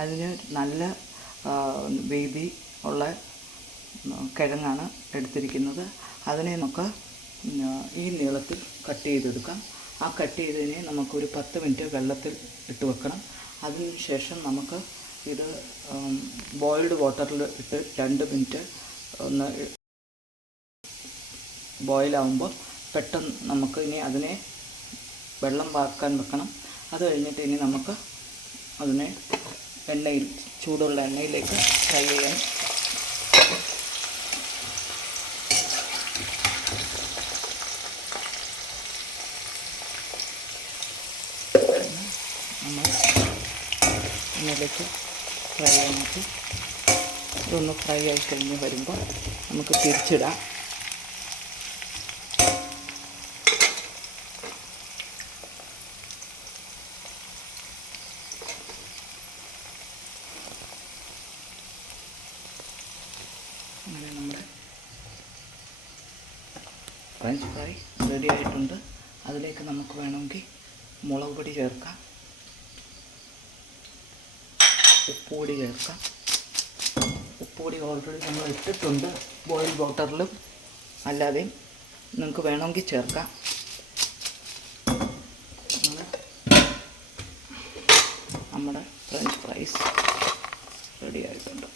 അതിന് നല്ല വീതി ഉള്ള കിഴങ്ങാണ് എടുത്തിരിക്കുന്നത്. അതിനെ നമുക്ക് ഈ നീളത്തിൽ കട്ട് ചെയ്തെടുക്കാം. ആ കട്ട് ചെയ്തതിനെ നമുക്കൊരു 10 മിനിറ്റ് വെള്ളത്തിൽ ഇട്ട് വെക്കണം. അതിന് ശേഷം നമുക്ക് ഇത് ബോയിൽഡ് വാട്ടറിൽ ഇട്ട് 2 മിനിറ്റ് ഒന്ന് ബോയിലാവുമ്പോൾ പെട്ടെന്ന് നമുക്ക് ഇനി അതിനെ വെള്ളം വാർക്കാൻ വെക്കണം. അത് കഴിഞ്ഞിട്ട് ഇനി നമുക്ക് അതിനെ ചൂടുള്ള എണ്ണയിലേക്ക് ഫ്രൈ ചെയ്യാൻ നമ്മൾ എണ്ണയിലേക്ക് ഫ്രൈ ചെയ്യാനായിട്ട് ഇതൊന്ന് ഫ്രൈ ആയി കഴിഞ്ഞ് വരുമ്പോൾ നമുക്ക് തിരിച്ചിടാം. അങ്ങനെ നമ്മുടെ ഫ്രഞ്ച് ഫ്രൈ റെഡി ആയിട്ടുണ്ട്. അതിലേക്ക് നമുക്ക് വേണമെങ്കിൽ മുളക് പൊടി ചേർക്കാം, ഉപ്പുപൊടി ചേർക്കാം. ഉപ്പുപൊടി ഓൾറെഡി നമ്മൾ ഇട്ടിട്ടുണ്ട് ബോയിൽ വാട്ടറിലും അല്ലാതെയും നിങ്ങൾക്ക് വേണമെങ്കിൽ ചേർക്കാം. നമ്മുടെ ഫ്രഞ്ച് ഫ്രൈസ് റെഡി ആയിട്ടുണ്ട്.